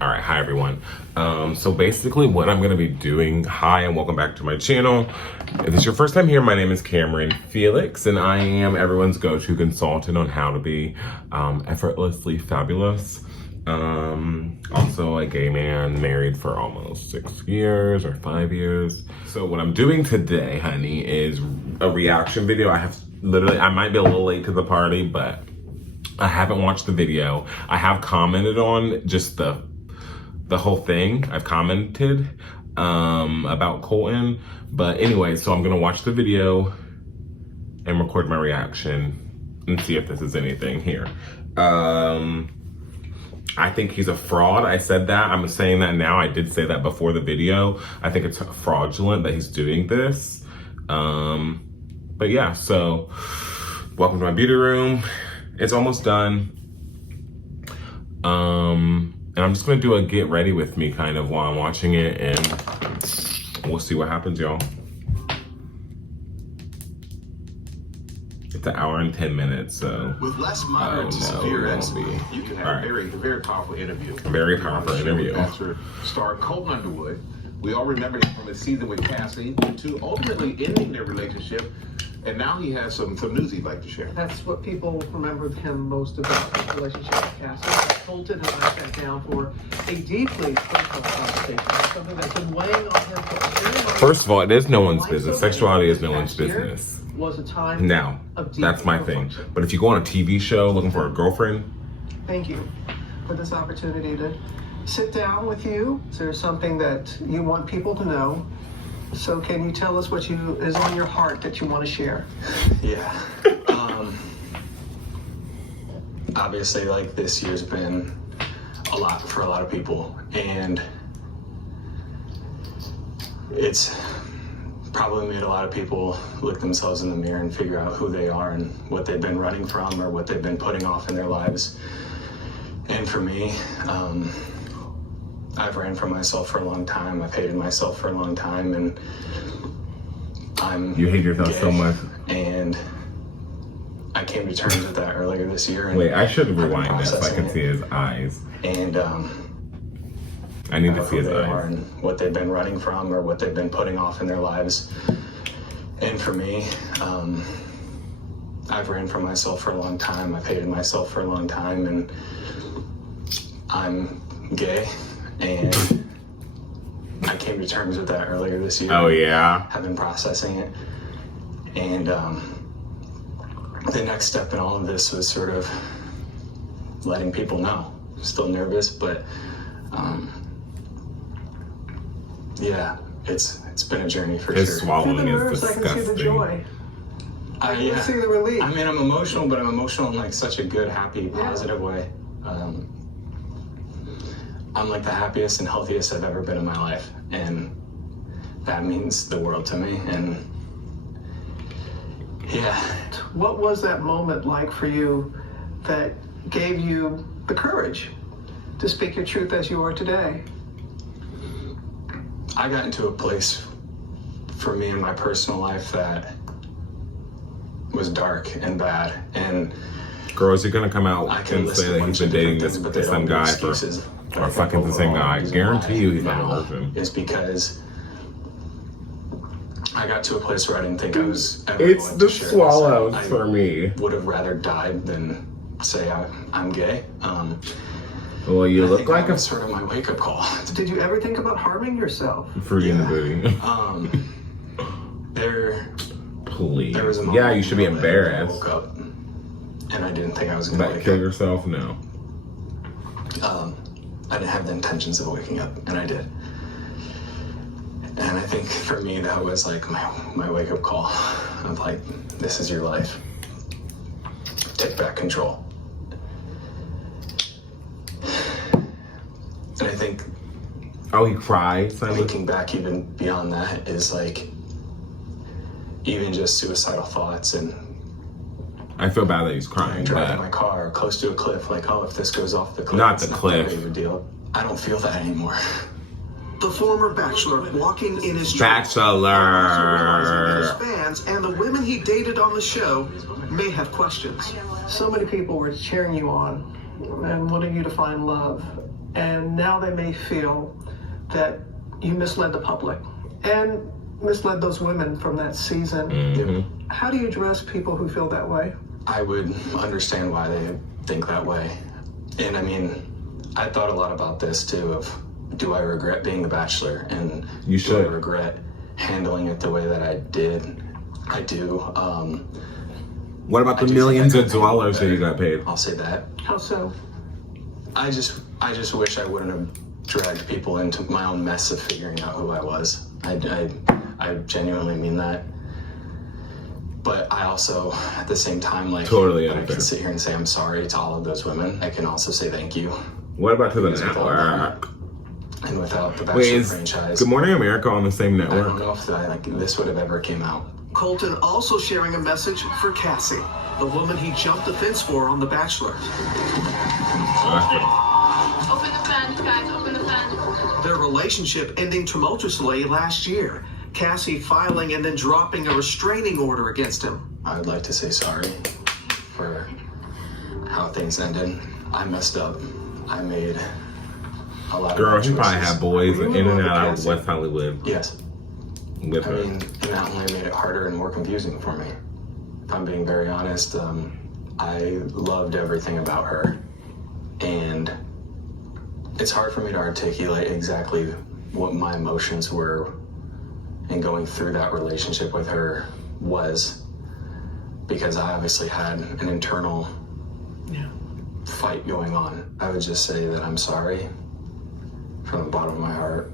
All right, hi everyone. So basically what I'm gonna be doing, hi and welcome back to my channel. If it's your first time here, my name is Cameron Felix and I am everyone's go-to consultant on how to be effortlessly fabulous. Also a gay man married for almost 6 years or 5 years. So what I'm doing today, honey, is a reaction video. I might be a little late to the party, but I haven't watched the video. I have commented on just the whole thing. I've commented about Colton. But anyway, so I'm gonna watch the video and record my reaction and see if this is anything here. I think he's a fraud. I said that. I'm saying that now. I did say that before the video. I think it's fraudulent that he's doing this. But yeah, so welcome to my beauty room. It's almost done. And I'm just gonna do a get ready with me kind of while I'm watching it, and we'll see what happens, y'all. It's an hour and 10 minutes, so. With less moderate to severe eczema, you can have a very powerful interview. Very powerful interview. Star Colton Underwood. We all remember him from his season with Cassie, to ultimately ending their relationship. And now he has some news he'd like to share. That's what people remember him most about, his relationship with Cassie. Colton and I sat down for a deeply personal conversation, something that's been weighing on him for a very long time. First of all, it is no one's business. Sexuality is no one's business. Was a time now, that's my thing. But if you go on a TV show looking for a girlfriend. Thank you for this opportunity to sit down with you. Is there something that you want people to know? So can you tell us what is on your heart that you want to share? Yeah. Obviously, like, this year's been a lot for a lot of people, and it's probably made a lot of people look themselves in the mirror and figure out who they are and what they've been running from or what they've been putting off in their lives. And for me, I've ran from myself for a long time. I've hated myself for a long time, and You hate yourself gay, so much. And I came to terms with that earlier this year. Wait, I should rewind this so I can see his eyes. And I need to see his eyes. And what they've been running from or what they've been putting off in their lives. And for me, I've ran from myself for a long time. I've hated myself for a long time, and I'm gay. And I came to terms with that earlier this year. Oh yeah? I've been processing it. And the next step in all of this was sort of letting people know. I'm still nervous, but yeah, it's been a journey for sure. His swallowing is disgusting. I can see the joy. I can see the relief. I mean, I'm emotional, but I'm emotional in like such a good, happy, positive way. I'm like the happiest and healthiest I've ever been in my life, and that means the world to me. And yeah. What was that moment like for you that gave you the courage to speak your truth as you are today? I got into a place for me in my personal life that was dark and bad, and girl, is he gonna come out and say that he's been dating the same guy or fucking the same guy? I guarantee you he's not a virgin. It's because I got to a place where I didn't think I was ever It's going the to share swallows this. for me. Would have rather died than say I'm gay. Well, you look like a sort of my wake-up call. Did you ever think about harming yourself? Fruity in the booty. Please. There was a moment yeah, you should be embarrassed. I woke up and I didn't think I was going to wake kill up. yourself? No. I didn't have the intentions of waking up, and I did. And I think for me, that was like my wake-up call of like, this is your life. Take back control. And I think... Oh, he cried, Simon? Looking back even beyond that is like, even just suicidal thoughts, and I feel bad that he's crying. Driving my car close to a cliff, like, oh, if this goes off the cliff, not the it's cliff. Not that big of a deal. I don't feel that anymore. The former bachelor walking in his Bachelor. his fans and the women he dated on the show may have questions. So many people were cheering you on and wanting you to find love. And now they may feel that you misled the public and misled those women from that season. How do you address people who feel that way? I would understand why they think that way. And I mean, I thought a lot about this too, of do I regret being the Bachelor? And You should. do I regret handling it the way that I did? I do. What about the millions of dollars that you got paid? I'll say that. How so? I just wish I wouldn't have dragged people into my own mess of figuring out who I was. I genuinely mean that. But I also, at the same time, like, Totally I unfair. can sit here and say I'm sorry to all of those women. I can also say thank you. What about to the Because without network? And without the Wait, Bachelor is franchise, Good Morning America on the same I don't network? know if this would have ever came out. Colton also sharing a message for Cassie, the woman he jumped the fence for on The Bachelor. Open the fence, guys, open the fence. Their relationship ending tumultuously last year. Cassie filing and then dropping a restraining order against him. I would like to say sorry for how things ended. I messed up. I made a lot of Girl, bad he probably choices. had boys in and out of Cassie? West Hollywood Yes. with I her. mean, and that only made it harder and more confusing for me. If I'm being very honest, I loved everything about her. And it's hard for me to articulate exactly what my emotions were in going through that relationship with her was, because I obviously had an internal fight going on. I would just say that I'm sorry from the bottom of my heart.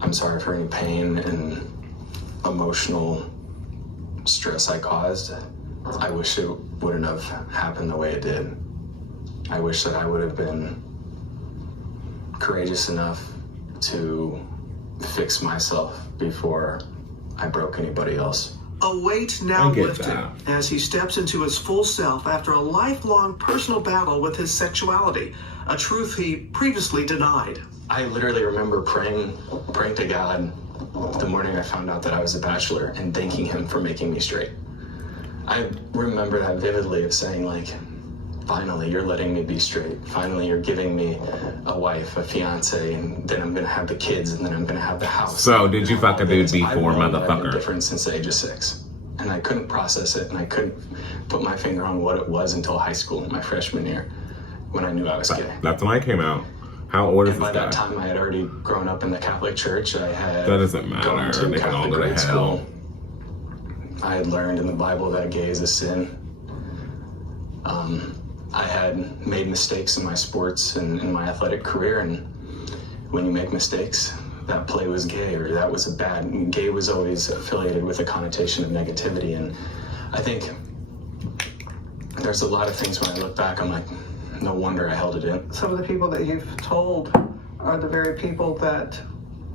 I'm sorry for any pain and emotional stress I caused. I wish it wouldn't have happened the way it did. I wish that I would have been courageous enough to fix myself before I broke anybody else. A weight now I get lifted that. as he steps into his full self after a lifelong personal battle with his sexuality, a truth he previously denied. I literally remember praying to God the morning I found out that I was a Bachelor and thanking him for making me straight. I remember that vividly, of saying, like, finally you're letting me be straight. Finally you're giving me a wife, a fiance, and then I'm gonna have the kids, and then I'm gonna have the house. So, did you fuck a dude I've before, known that I've been motherfucker? different since the age of 6. And I couldn't process it, and I couldn't put my finger on what it was until high school, my freshman year, when I knew I was gay. That's when I came out. How old is And this by that guy? time, I had already grown up in the Catholic Church. I had That doesn't matter. gone to They can all Catholic go to grade hell. school. I had learned in the Bible that gay is a sin. I had made mistakes in my sports and in my athletic career, and when you make mistakes, that play was gay, or that was a bad. Gay was always affiliated with a connotation of negativity, and I think there's a lot of things when I look back, I'm like, no wonder I held it in. Some of the people that you've told are the very people that,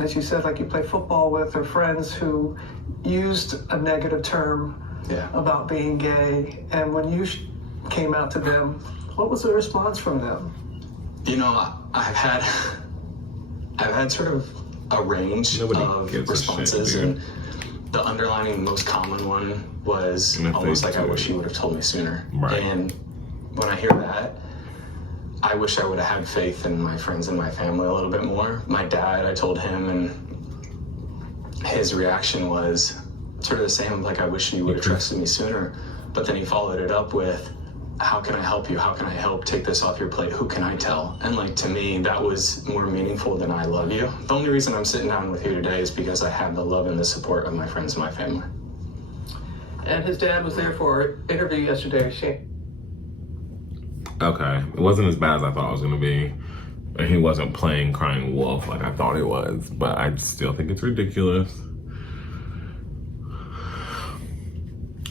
as you said, like you play football with, or friends who used a negative term Yeah. about being gay. And when you came out to them, what was the response from them? You know, I've had sort of a range Nobody of gives a responses, shit, dude. and the underlining, most common one was And if almost they like, I do- wish you would have told me sooner. Right. And when I hear that, I wish I would have had faith in my friends and my family a little bit more. My dad, I told him, and his reaction was sort of the same, like, I wish you would have trusted me sooner. But then he followed it up with, how can I help you? How can I help take this off your plate? Who can I tell? And like, to me, that was more meaningful than I love you. The only reason I'm sitting down with you today is because I have the love and the support of my friends and my family. And his dad was there for an interview yesterday. Okay, it wasn't as bad as I thought it was gonna be. And he wasn't playing crying wolf like I thought he was, but I still think it's ridiculous.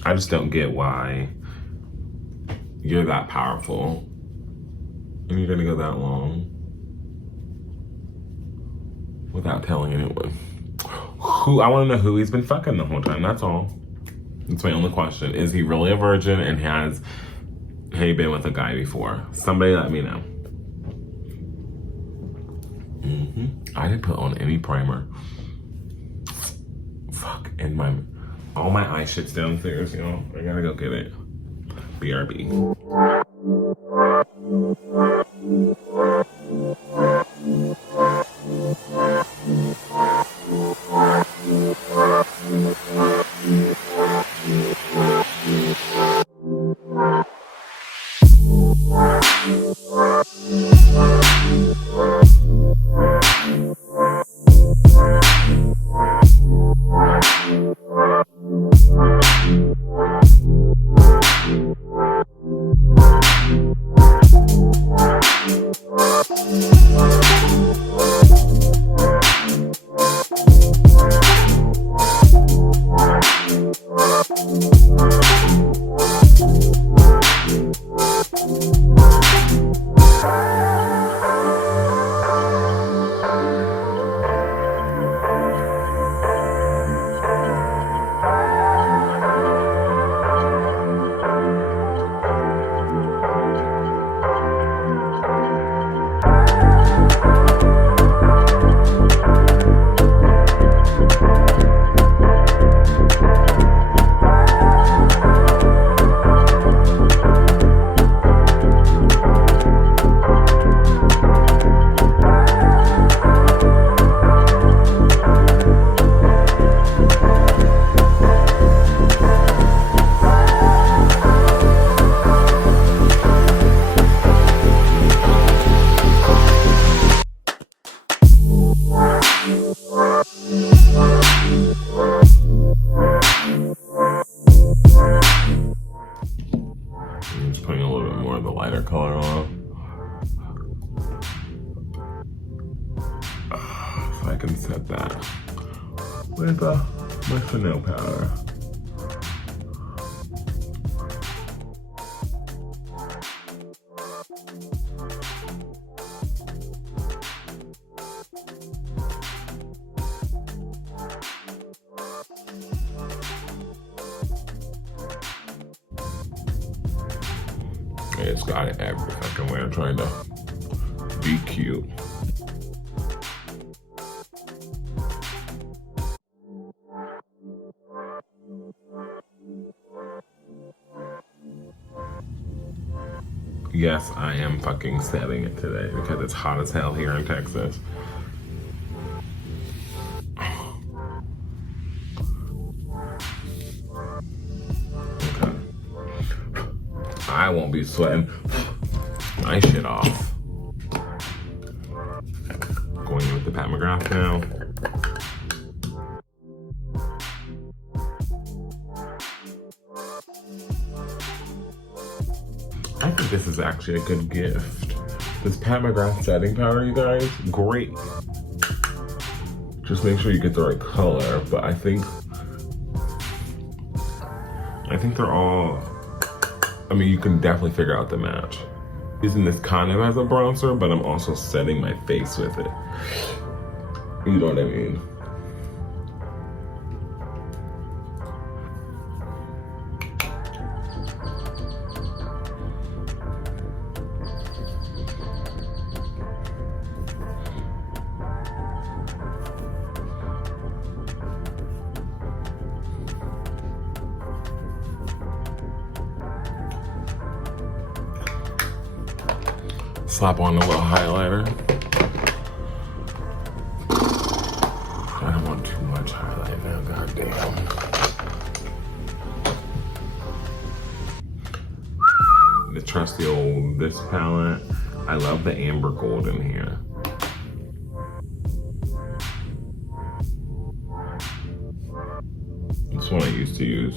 I just don't get why you're that powerful and you're gonna go that long without telling anyone. I wanna know who he's been fucking the whole time, that's all. That's my only question. Is he really a virgin and has he been with a guy before? Somebody let me know. I didn't put on any primer. Fuck, and all my eye shit's downstairs, y'all. I gotta go get it. BRB. I'm just putting a little bit more of the lighter color on. So I can set that with the nail powder. It's got it every fucking way. I'm trying to be cute. Yes, I am fucking setting it today because it's hot as hell here in Texas. Okay. I won't be sweating my shit off. Going in with the Pat McGrath now. I think this is actually a good gift. This Pat McGrath setting powder, you guys, great. Just make sure you get the right color, but I think they're all, I mean, you can definitely figure out the match. Using this kind of as a bronzer, but I'm also setting my face with it. You know what I mean? Slap on a little highlighter. I don't want too much highlight now, goddamn. The trusty old, this palette. I love the amber gold in here. This one I used to use.